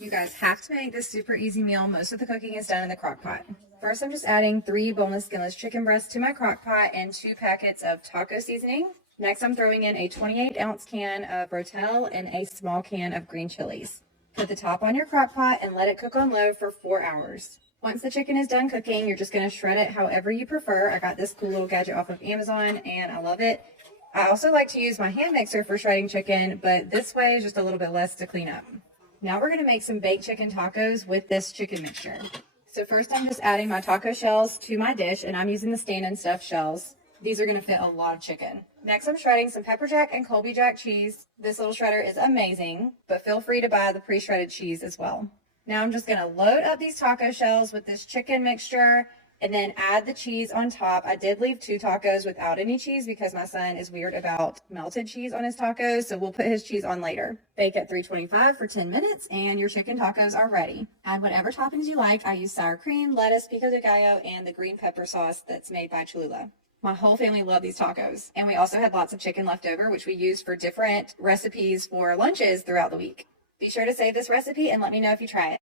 You guys have to make this super easy meal. Most of the cooking is done in the crock pot. First, I'm just adding 3 boneless, skinless chicken breasts to my crock pot and 2 packets of taco seasoning. Next, I'm throwing in a 28-ounce can of Rotel and a small can of green chilies. Put the top on your crock pot and let it cook on low for 4 hours. Once the chicken is done cooking, you're just going to shred it however you prefer. I got this cool little gadget off of Amazon and I love it. I also like to use my hand mixer for shredding chicken, but this way is just a little bit less to clean up. Now we're going to make some baked chicken tacos with this chicken mixture. So first I'm just adding my taco shells to my dish, and I'm using the stand and stuffed shells. These are going to fit a lot of chicken. Next I'm shredding some pepper jack and Colby Jack cheese. This little shredder is amazing, but feel free to buy the pre-shredded cheese as well. Now I'm just going to load up these taco shells with this chicken mixture and then add the cheese on top. I did leave 2 tacos without any cheese because my son is weird about melted cheese on his tacos, so we'll put his cheese on later. Bake at 325 for 10 minutes and your chicken tacos are ready. Add whatever toppings you like. I use sour cream, lettuce, pico de gallo, and the green pepper sauce that's made by Cholula. My whole family loved these tacos, and we also had lots of chicken left over, which we used for different recipes for lunches throughout the week. Be sure to save this recipe and let me know if you try it.